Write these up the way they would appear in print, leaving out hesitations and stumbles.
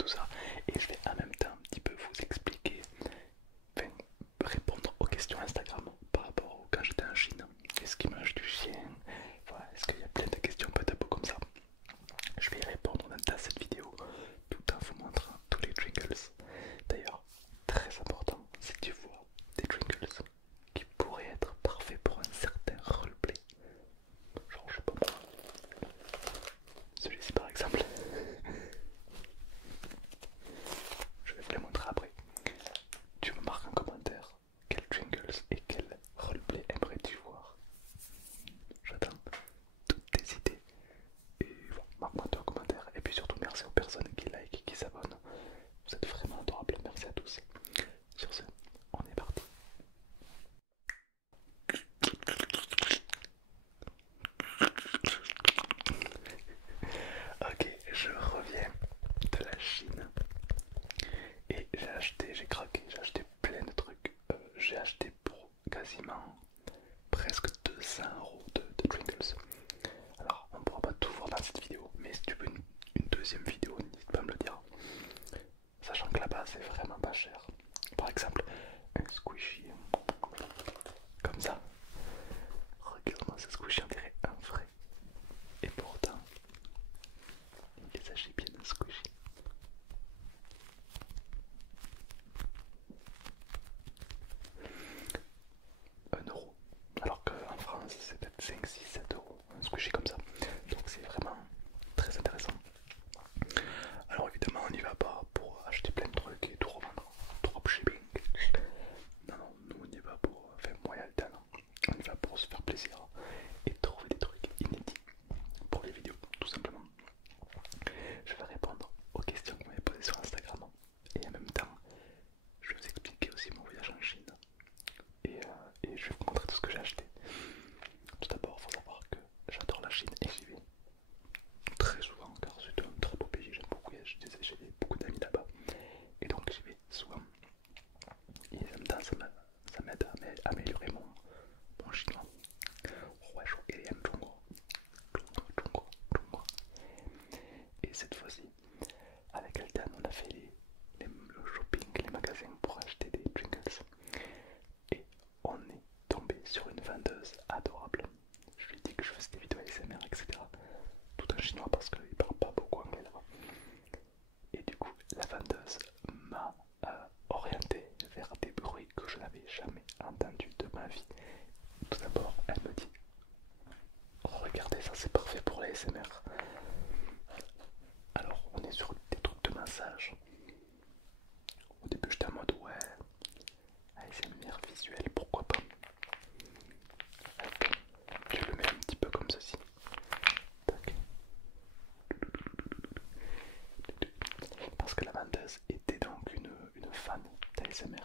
tout ça. Et je vais en même temps un petit peu vous expliquer, enfin, répondre aux questions Instagram par rapport au quand j'étais en Chine. Est-ce qu'ils mangent du chien? Voilà, est-ce qu'il y a plein de questions un peu tabou comme ça? Je vais y répondre dans cette vidéo tout en vous montrant tous les jingles. D'ailleurs, très important, si tu vois des jingles qui pourraient être parfaits pour un certain roleplay, genre je sais pas moi, celui-ci par exemple, je vais te le montrer après. Tu me marques en commentaire quel jingles et quel roleplay aimerais-tu voir. J'attends toutes tes idées. Et voilà, marque-moi toi en commentaire. Et puis surtout merci aux personnes qui like, qui s'abonnent. Vous êtes vraiment adorables. Merci à tous. Sur ce, on est parti. Ok, je reviens de la Chine. Et j'ai craqué, j'ai acheté plein de trucs. J'ai acheté pour quasiment presque 200 € de Pringles. Alors, on ne pourra pas tout voir dans cette vidéo, mais si tu veux une deuxième vidéo, n'hésite pas à me le dire. Sachant que là-bas, c'est vraiment pas cher. Par exemple, un squishy, comme ça. Regarde-moi ce squishy, on dirait un vrai. Et pourtant, il s'agit bien d'un squishy. 1 €. Alors qu'en France, c'est peut-être 5, 6, 7 € un squishy comme ça. Donc c'est vraiment très intéressant. Alors évidemment, on n'y va pas pour acheter plein de trucs et tout revendre. Dropshipping. Non, non, nous on y va pour, enfin moi et Altan, on y va pour se faire plaisir et trouver des trucs inédits pour les vidéos, tout simplement. Je vais répondre aux questions que vous m'avez posées sur Instagram et en même temps, je vais vous expliquer aussi mon voyage en Chine et je vais vous montrer tout ce que j'ai acheté. Tout d'abord, il faut savoir que j'adore la Chine et j'y vais très souvent car c'est un très beau pays, j'aime beaucoup, j'ai beaucoup d'amis là-bas et donc j'y vais souvent. Et en même temps, ça m'aide à améliorer mon chinois. Et cette fois-ci, avec Altan, on a fait le shopping, les magasins pour acheter des Pringles. Et on est tombé sur une vendeuse adorable. Je lui ai dit que je faisais des vidéos ASMR, etc. Tout en chinois parce qu'il parle pas beaucoup anglais là-bas. Et du coup, la vendeuse m'a orienté vers des bruits que je n'avais jamais entendus de ma vie. Tout d'abord, elle me dit: regardez, ça c'est parfait pour la SMR. Alors, on est sur des trucs de massage. Au début, j'étais en mode ouais, ASMR visuel, pourquoi pas. Hop, tu le mets un petit peu comme ceci. Tac. Parce que la vendeuse était donc une fan d'ASMR.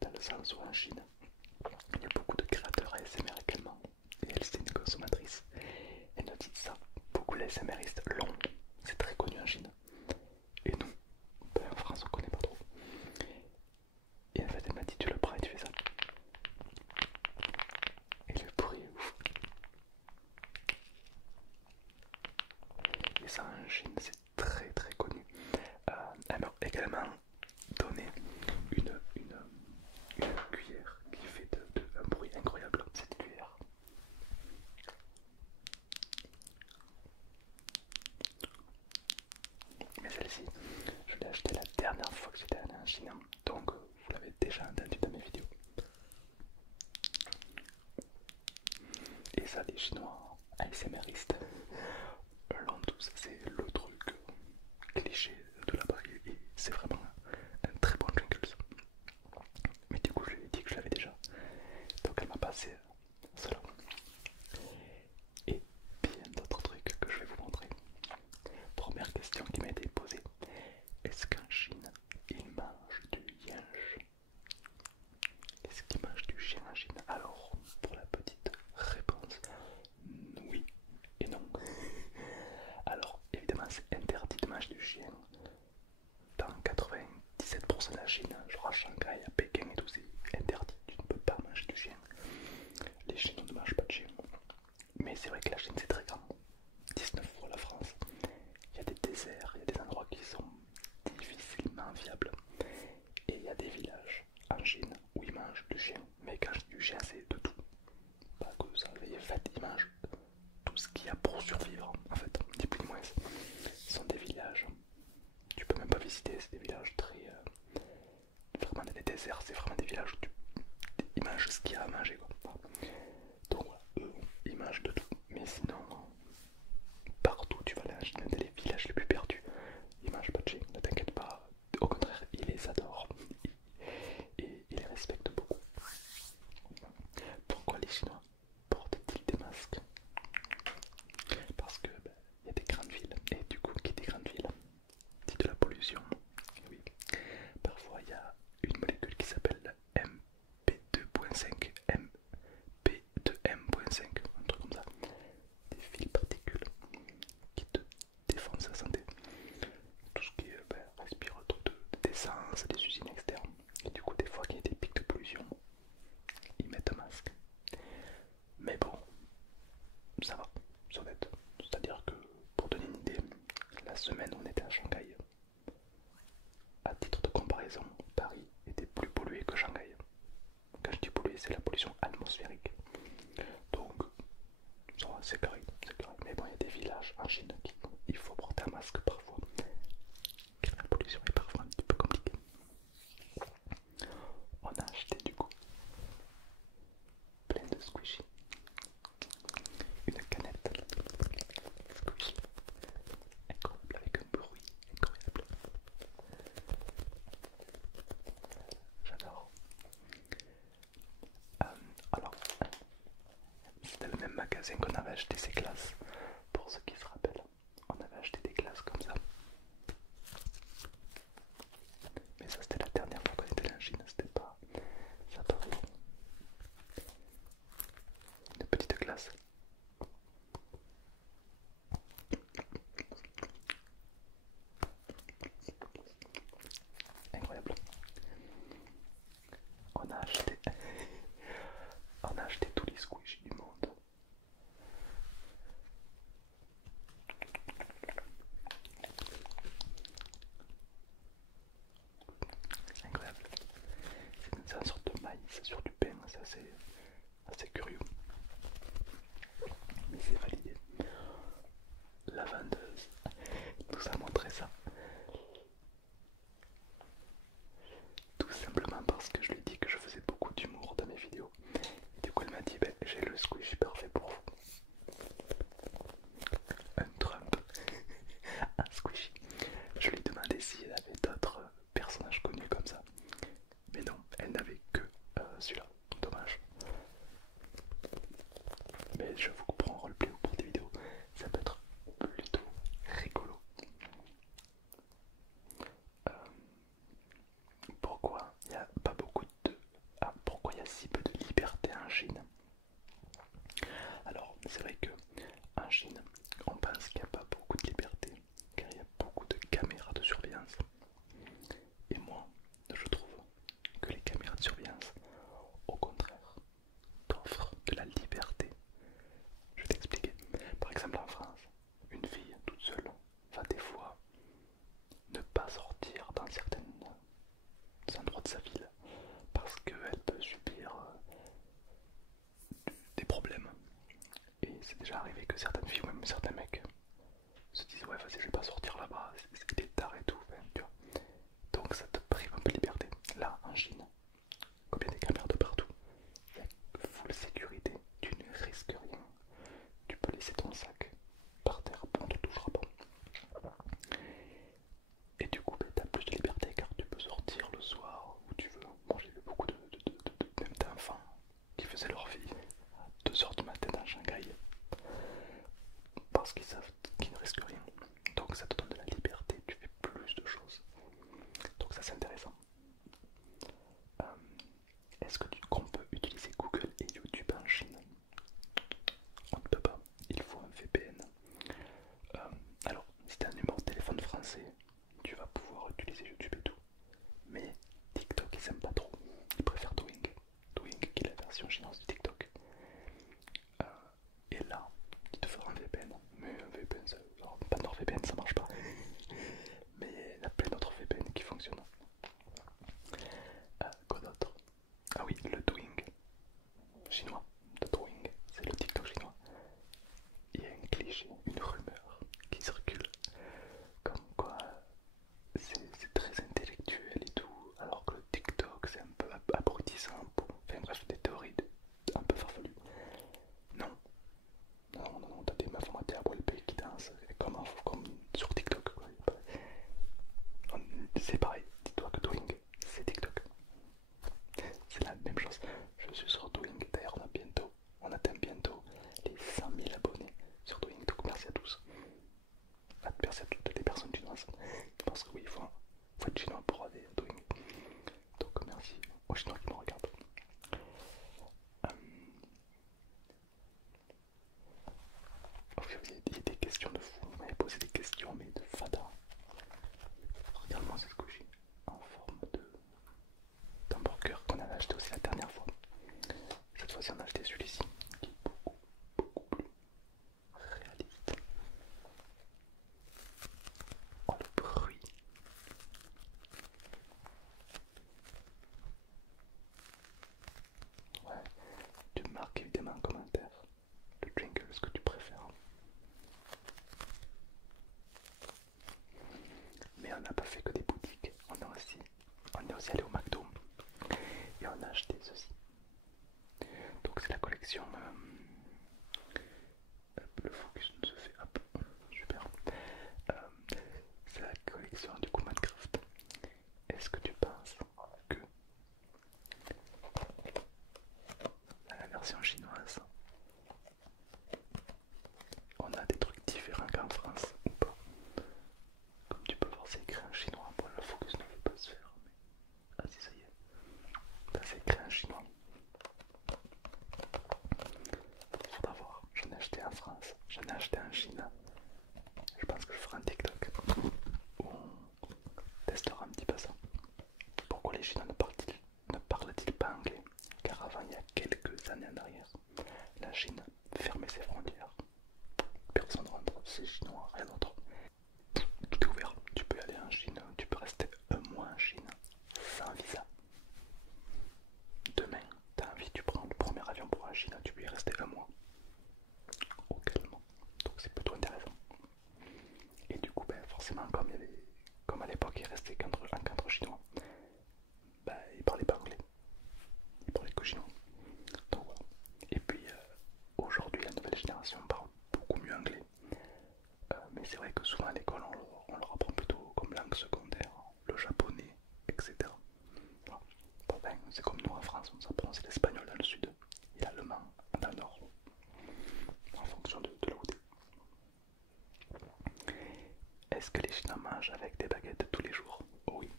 Dans le sens où en Chine, il y a beaucoup de créateurs ASMR également. Et elle, c'est une consommatrice. Elle nous dit ça. Beaucoup d'ASMRistes l'ont. C'est très connu en Chine. Et nous, ben, en France, on connaît pas trop. Et en fait, elle m'a dit: tu le prends et tu fais ça. Et le bruit est ouf. Et ça, en Chine, c'est très très connu. Elle m'a également donné une cuillère qui fait un bruit incroyable. Cette cuillère. Mais celle-ci, je l'ai achetée la dernière fois que j'étais allé en Chine. Donc, vous l'avez déjà entendu dans mes vidéos. Et ça, les Chinois ASMRistes l'ont tous. C'est le truc cliché de la barrière. Et c'est vraiment un très bon jingles. Mais du coup, je lui ai dit que je l'avais déjà. Donc, elle m'a passé cela. Et bien d'autres trucs que je vais vous montrer. Première question qui m'a été posée: est-ce qu'en Chine, ils mangent du yinche? Est-ce qu'ils mangent du chien en Chine? Alors, pour la petite réponse, oui et non. Alors, évidemment, c'est interdit de manger du chien dans 97% de la Chine, genre à Shanghai, à Pékin et tout, c'est interdit. Tu ne peux pas manger du chien. Les Chinois ne mangent pas de chien. Mais c'est vrai que la Chine, c'est très grand. 19 fois la France. Il y a des déserts, il y a des endroits qui sont vraiment fiable. Et il y a des villages en Chine où ils mangent du chien, mais quand je dis du chien, c'est de tout. Pas que ça, en fait, ils mangent tout ce qu'il y a pour survivre, en fait, ni plus ni moins. Ce sont des villages, tu peux même pas visiter, c'est des villages très. Vraiment dans les déserts, c'est vraiment des villages où ils mangent ce qu'il y a à manger, quoi. Donc voilà, eux, ils mangent de tout, mais sinon, partout tu vas aller en Chine, dans les villages les plus perdus, ils mangent pas de chien, ne t'inquiète pas, au contraire, ils les adorent et ils les respectent beaucoup. Pourquoi les Chinois portent-ils des masques? Parce que y a des grandes villes, et du coup, qui dit grandes villes dit de la pollution. Et oui, parfois il y a une molécule qui s'appelle MP2.5, MP2M.5, un truc comme ça, des fines particules qui te défoncent la santé. Tout ce qui est respiratoire d'essence, des usines externes. Et du coup, des fois qu'il y a des pics de pollution, ils mettent un masque. Mais bon, ça va, c'est honnête. C'est-à-dire que, pour donner une idée, la semaine où on était à Shanghai, à titre de comparaison, Paris était plus pollué que Shanghai. Quand je dis pollué, c'est la pollution atmosphérique. Donc, ça va, c'est correct, c'est correct. Mais bon, il y a des villages en Chine qui il faut porter un masque parfois, car la pollution est parfois un petit peu compliquée. On a acheté du coup plein de squishy, une canette squishy, incroyable avec un bruit incroyable. J'adore. Alors, c'était le même magasin qu'on avait acheté ces glaces. Pour ceux qui se rappellent, on avait acheté des glaces comme ça. Mais ça c'était la dernière fois qu'on était en Chine, c'était pas ça pas vraiment. Une petite glace. Incroyable. On a acheté on a acheté tous les squishies du monde. Incroyable. C'est une sorte de maïs sur du pain, c'est assez curieux. Mais c'est validé. La vendeuse nous a montré ça. Tout simplement parce que je lui ai dit que je faisais beaucoup d'humour dans mes vidéos. Et du coup elle m'a dit j'ai le squishy parfait pour vous. Un Trump, un squishy. Je lui ai demandé s'il y avait d'autres personnages connus comme ça. Mais non, elle n'avait que celui-là. Dommage. Mais je vous comprends, roleplay ou pour des vidéos, ça peut être plutôt rigolo. Euh, pourquoi il n'y a pas beaucoup de... Ah, pourquoi il y a si peu de liberté en Chine? Alors, c'est vrai que en Chine, on pense qu'il n'y a pas beaucoup de liberté, car il y a beaucoup de caméras de surveillance. Et moi, je trouve que les caméras de surveillance, au contraire, t'offrent de la liberté. Je vais t'expliquer. Par exemple, en France, une fille toute seule va des fois ne pas sortir dans certains endroits de sa ville parce qu'elle peut subir des problèmes. Et c'est déjà arrivé que certaines filles ou même certains mecs se disent ouais vas-y je vais pas sortir là-bas, c'est des tards et tout, enfin, tu vois. Donc ça te prive un peu de liberté. Là en Chine, comme il y a des caméras de partout, il y a full sécurité, tu ne risques rien. Tu peux laisser ton sac par terre, on ne te touchera pas. Et du coup, tu as plus de liberté car tu peux sortir le soir où tu veux. Moi, j'ai vu beaucoup même d'enfants qui faisaient leur vie à 2 h du matin à Shanghai parce qu'ils savent qu'ils ne risquent rien. Donc, ça te donne de la liberté, tu fais plus de choses. Donc, ça, c'est intéressant. Est-ce que qu'on peut utiliser Google et YouTube en Chine? On ne peut pas, il faut un VPN. Alors, si tu as un numéro de téléphone français, tu vas pouvoir utiliser YouTube et tout. Mais TikTok, ils aiment pas trop. Ils préfèrent Douyin. Douyin qui est la version chinoise de TikTok. Et là, il te faudra un VPN. Mais un VPN, pas NordVPN, ça marche pas. Mais il y a plein d'autres VPN qui fonctionnent. les Chinois ne parlent-ils pas anglais? Car avant, il y a quelques années en arrière, la Chine fermait ses frontières. Personne ne rentre, c'est chinois, rien d'autre. Tout est ouvert. Tu peux aller en Chine, tu peux rester un mois en Chine sans visa. Demain, t'as envie, tu prends le premier avion pour la Chine, tu peux y rester un mois. Au calme. Donc c'est plutôt intéressant. Et du coup, ben, forcément, comme à l'époque, il restait qu'entre chinois, ben, ils parlaient pas anglais, ils parlaient que chinois. Donc voilà. Et puis aujourd'hui, la nouvelle génération parle beaucoup mieux anglais. Mais c'est vrai que souvent à l'école, on leur apprend plutôt comme langue secondaire le japonais, etc. Voilà. Bon, ben, c'est comme nous en France, on s'apprend c'est l'espagnol dans le sud et l'allemand dans le nord, en fonction de là où t'es. Est-ce que les Chinois mangent avec des baguettes tous les jours? Oui.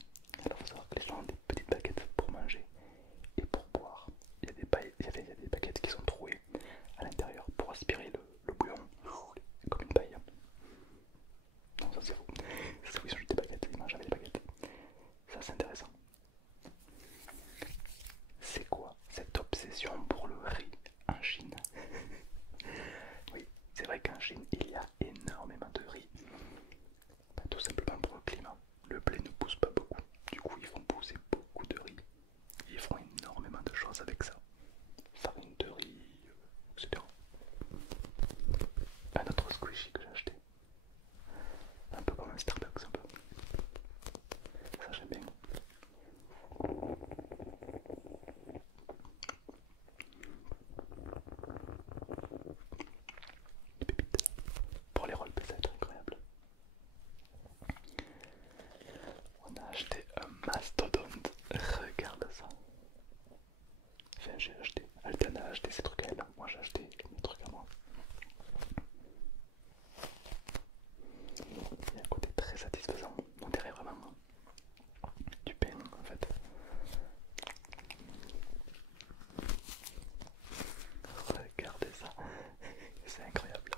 Alors il faut savoir que les gens ont des petites baguettes pour manger et pour boire. Il y a des baguettes qui sont trouées à l'intérieur pour aspirer le bouillon comme une paille. Non, ça c'est faux. C'est oui, ils ont des baguettes, ils mangent avec des baguettes. Ça c'est intéressant. C'est quoi cette obsession pour le riz en Chine? Oui, c'est vrai qu'en Chine il y a énormément de riz. Bah, tout simplement pour le climat. Le blé ne pousse pas beaucoup. Du coup, ils font pousser beaucoup de riz. Ils font énormément de choses avec ça. Farine de riz, etc. Un autre squishy que j'ai acheté. Un peu comme un Starbucks un peu. Ça j'aime bien. Des pépites. Pour les rollbait, ça va être incroyable. On a acheté un mastodonte. Regarde ça. Enfin, j'ai acheté. Altan a acheté ses trucs à elle. Moi j'ai acheté mes trucs à moi. Il y a un côté très satisfaisant. On dirait vraiment du pain en fait. Regardez ça. C'est incroyable.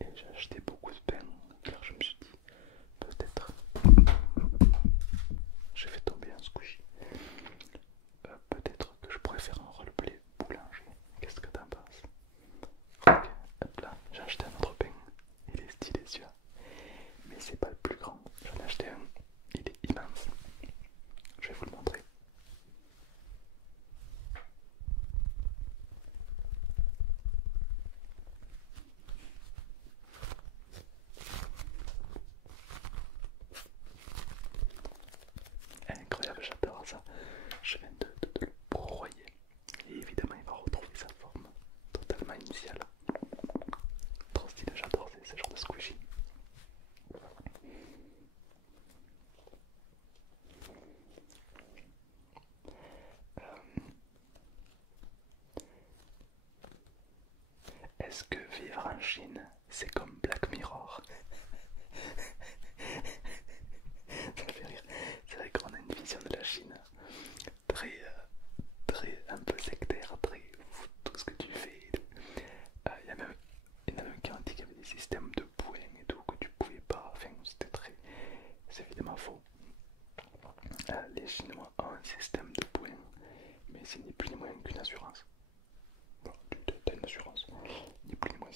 Et j'ai acheté beaucoup de pain car je me suis dit peut-être j'ai fait tomber un squishy. Peut-être que je pourrais faire un roleplay boulanger. Qu'est-ce que t'en penses? Ok, hop là, j'ai acheté un autre pain. Il est stylé celui-là. Mais c'est pas le plus grand. J'en ai acheté un. Il est immense. Je vais vous le montrer. Incroyable, j'adore ça. Je viens de le broyer. Et évidemment, il va retrouver sa forme totalement initiale. Trop stylé, j'adore ce genre de squishy. Est-ce que vivre en Chine, c'est comme Black Mirror? Ça me fait rire. C'est vrai qu'on a une vision de la Chine très, très un peu sectaire, très tout ce que tu fais. Il y en a même qui ont dit qu'il y avait des systèmes de points et tout que tu pouvais pas. Enfin, c'était très. C'est évidemment faux. Les Chinois ont un système de points, mais c'est ni plus ni moins qu'une assurance. Voilà, tu as une assurance, ni plus ni moins.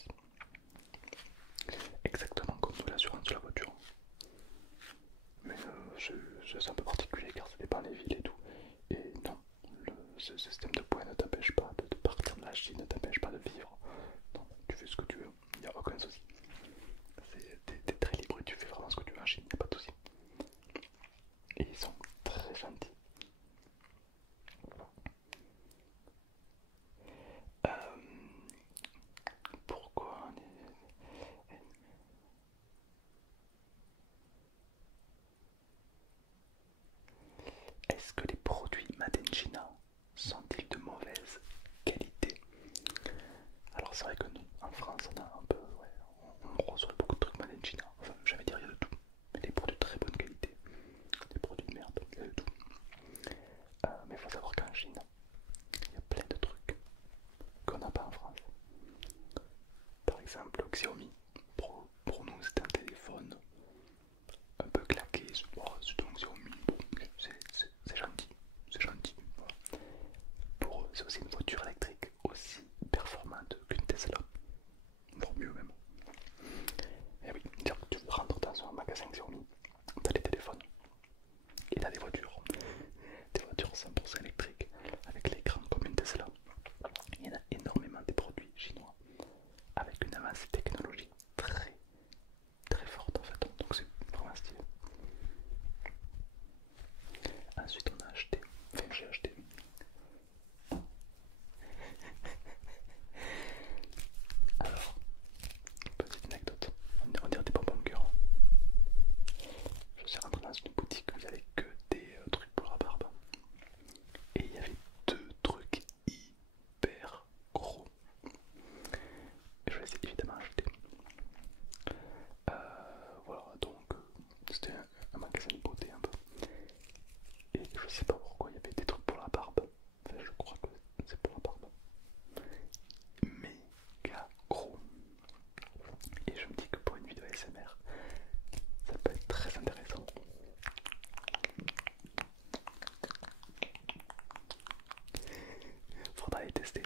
assez technologique, très très forte en fait, donc c'est vraiment stylé. Ensuite on a acheté, enfin j'ai acheté alors, petite anecdote, on dirait des bonbons cœur. Je suis rentré dans une boutique où il n'y avait que des trucs pour la barbe. Et il y avait deux trucs hyper gros. Et je les ai évidemment achetés. Voilà, donc c'était un magasin de beauté un peu. Et je sais pas pourquoi il y avait des trucs pour la barbe. Enfin, je crois que c'est pour la barbe. Méga gros. Et je me dis que pour une vidéo ASMR, ça peut être très intéressant. Faudra les tester.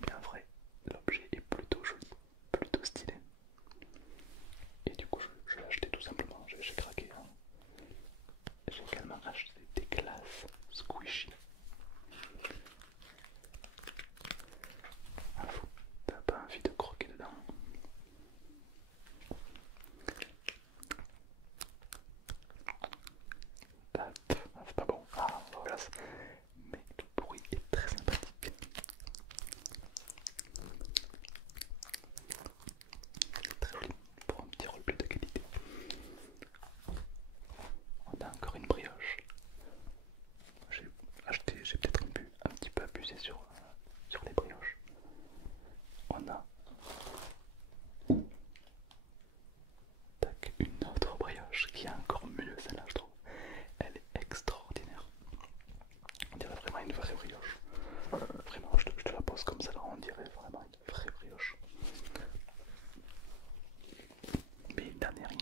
Mais en vrai, l'objet est plutôt joli, plutôt stylé. Et du coup, je l'ai acheté tout simplement. J'ai craqué. Hein. J'ai également acheté des glaces squishy. Ah, t'as pas envie de croquer dedans. C'est pas bon. Ah, glace. Mais le bruit est très sympathique. Très joli pour un petit roleplay de qualité. On a encore une brioche. J'ai acheté, j'ai peut-être un petit peu abusé sur les brioches. On a tac, une autre brioche qui est encore mieux, celle-là je trouve. Elle est extraordinaire. On dirait vraiment une vraie brioche. Vraiment, je te la pose comme ça, là, on dirait vraiment une vraie brioche. Mais dernier rien.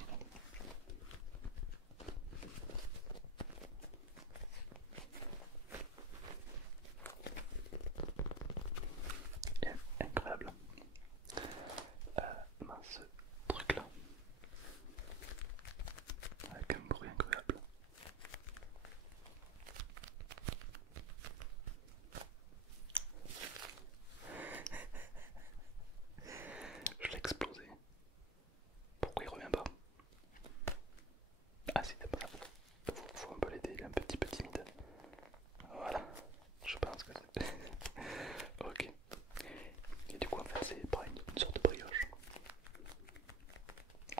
Incroyable. Ce truc là, avec un bruit incroyable. Je l'ai explosé. Pourquoi il revient pas? Ah si, c'est pas ça. Faut un peu l'aider, il est un petit peu timide. Voilà, je pense que c'est... Ok. Et du coup en fait c'est pareil, une sorte de brioche.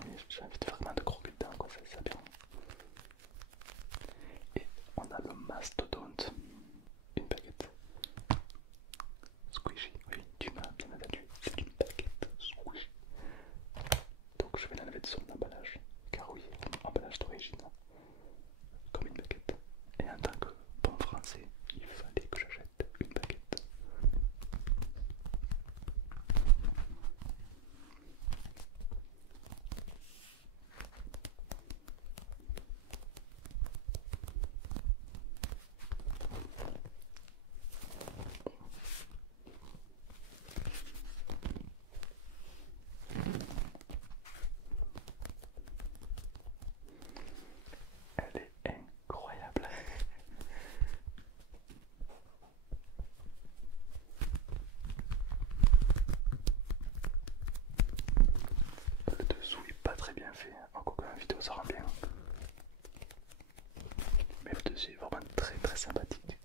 Mais j'invite vraiment de croquer dedans, quoi, ça bien. Et on a le mastodonte, une baguette squishy. Oui, tu m'as bien entendu, c'est une baguette squishy. Donc je vais l'enlever de son emballage, car oui, emballage d'origine, comme une baguette. Et en tant que bon français, il fallait que j'achète une baguette. Elle est incroyable. Le dessous est pas très bien fait, encore que la vidéo ça rend bien. Mais le dessus est vraiment très très sympathique.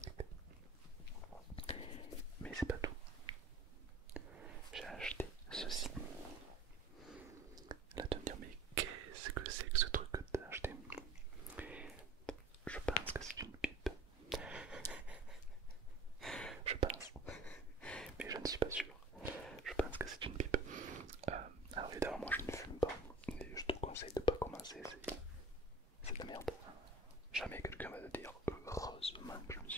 Mais c'est pas tout. J'ai acheté ceci. Là tu vas me dire mais qu'est-ce que c'est que ce truc que tu as acheté? Je pense que c'est une pipe. Je pense. Mais je ne suis pas sûr. Je pense que c'est une pipe. Alors évidemment moi je ne fume pas. Et je te conseille de pas commencer, c'est de la merde. Jamais quelqu'un va te dire heureusement que je ne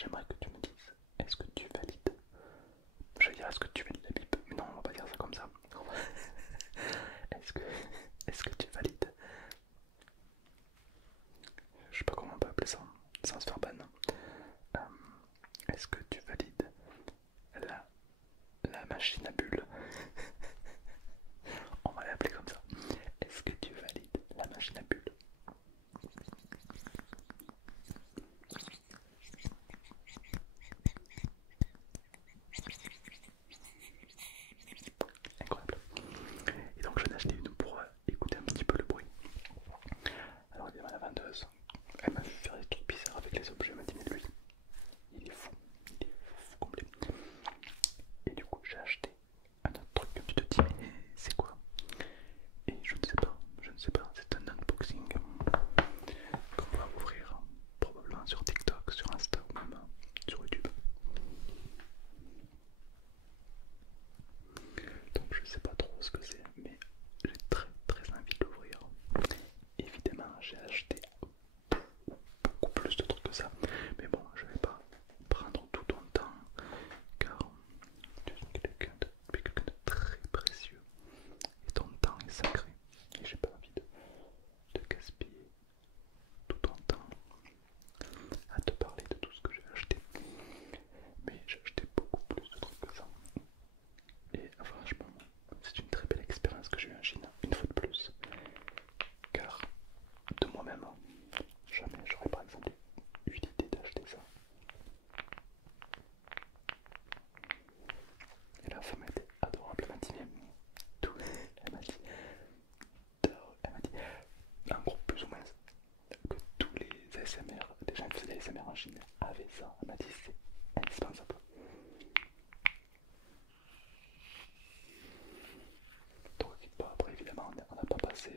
j'aimerais que tu me dises, est-ce que tu valides? Je vais dire, est-ce que tu valides la bip? Mais non, on va pas dire ça comme ça. Est-ce que, est-ce que tu valides? Je sais pas comment on peut appeler ça, sans se faire ban. Est-ce que tu valides la, la machine à bulles? On va l'appeler comme ça. Est-ce que tu valides la machine à bulles? Incroyable. Et donc j'en ai acheté une pour écouter un petit peu le bruit. Alors évidemment la vendeuse, elle m'a fait faire des trucs bizarres avec les objets, elle m'a dit mais lui, il est fou, fou complet. Et du coup j'ai acheté un autre truc que tu te dis mais c'est quoi? Et je ne sais pas, c'est un unboxing qu'on va ouvrir probablement sur TikTok, sur Insta ou même sur YouTube. Donc je sais pas trop ce que c'est, mais j'ai très envie de l'ouvrir. Évidemment j'ai acheté beaucoup plus de trucs que ça, mais bon je vais pas prendre tout ton temps car tu es quelqu'un de très précieux et ton temps est sacré et j'ai pas envie de gaspiller tout ton temps à te parler de tout ce que j'ai acheté. Mais j'ai acheté beaucoup plus de trucs que ça. Et franchement, c'est une très belle expérience que j'ai eue en Chine, une fois de plus. Car de moi-même, jamais j'aurais par exemple eu l'idée d'acheter ça. Et la femme était adorable, elle m'a dit tout. Elle m'a dit, en gros plus ou moins, que tous les ASMR, les gens qui faisaient des ASMR en Chine avaient ça. Elle m'a dit c'est indispensable. Donc bon, après évidemment on n'a pas passé